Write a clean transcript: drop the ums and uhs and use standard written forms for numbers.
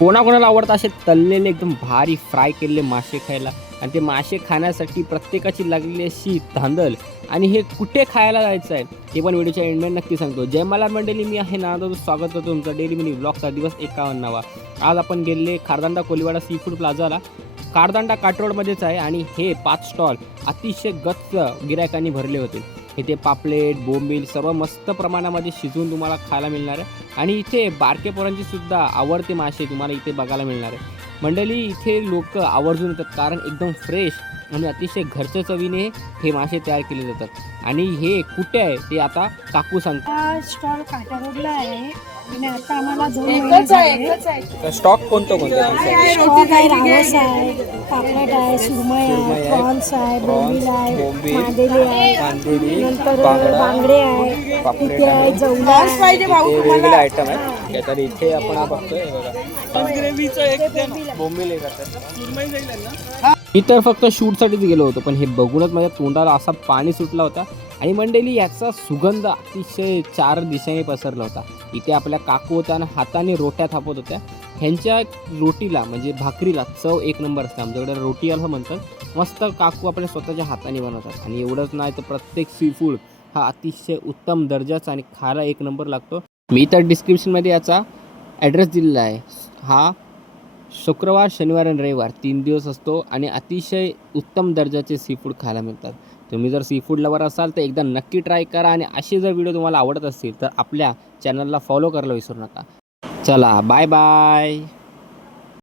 कोणाकोणाला आवडतं असे तळलेले एकदम भारी फ्राय केलेले मासे खायला. आणि ते मासे खाण्यासाठी प्रत्येकाची लागलेली अशी धांदल. आणि हे कुठे खायला जायचं आहे ते पण व्हिडिओच्या एंडमध्ये नक्की सांगतो. जय मल्हार मंडळी, मी आहे नांदो, स्वागत करतो तुमचं डेली मिनी ब्लॉगचा दिवस 51वा. आज आपण गेले खारदांडा कोलीवाडा सी फूड प्लाझाला. खारदांडा काटरोडमध्येच आहे आणि हे 5 स्टॉल अतिशय गच्च गिरायकांनी भरले होते. इथे पापलेट, बोंबील सर्व मस्त प्रमाणामध्ये शिजवून तुम्हाला खायला मिळणार आहे. आणि इथे बारके पोरांची सुद्धा आवडते मासे तुम्हाला इथे बघायला मिळणार आहे. मंडळी, इथे लोक आवर्जून येतात कारण एकदम फ्रेश आणि अतिशय घरच्या चवीने हे मासे तयार केले जातात. आणि हे कुठे आहे ते आता काकू सांगतात. हा स्टॉल काटारोडला आहे आणि आता आम्हाला 2 महिने झाले. स्टॉक कोणतं स्टॉक आहे, रावस आहे, पापलेट आहे, सुरमई आहे, प्रॉन्स आहे, बोंबील आहे, मांदेली आहे, नंतर बांगडे आहे, तिथे आहे, जवला आहे. वेगवेगळे आयटम आहेत. तर इथे आपण हा बघतोय बोंबील मी तर फक्त शूटसाठीच गेलो होतो, पण हे बघूनच माझ्या तोंडाला असा पाणी सुटला होता. आणि मंडळी, याचा सुगंध अतिशय 4 दिशांनी पसरला होता. इथे आपल्या काकू होत्या आणि हाताने रोट्या थापत होत्या. ह्यांच्या रोटीला म्हणजे भाकरीला चव एक नंबर असते. आमच्याकडे रोटी असं म्हणतात. मस्त काकू आपल्या स्वतःच्या हाताने बनवतात. आणि एवढंच नाही तर प्रत्येक सी फूड हा अतिशय उत्तम दर्जाचा आणि खायला एक नंबर लागतो. मी तर डिस्क्रिप्शनमध्ये याचा ॲड्रेस दिलेला आहे. हा शुक्रवार, शनिवार आणि रविवार 3 दिवस असतो आणि अतिशय उत्तम दर्जाचे सी फूड खायला मिळतात. तुम्ही जर सी फूड लवर असाल तर एकदा नक्की ट्राय करा. आणि असे जर व्हिडिओ तुम्हाला आवडत असतील तर आपल्या चॅनलला फॉलो करायला विसरू नका. चला, बाय बाय.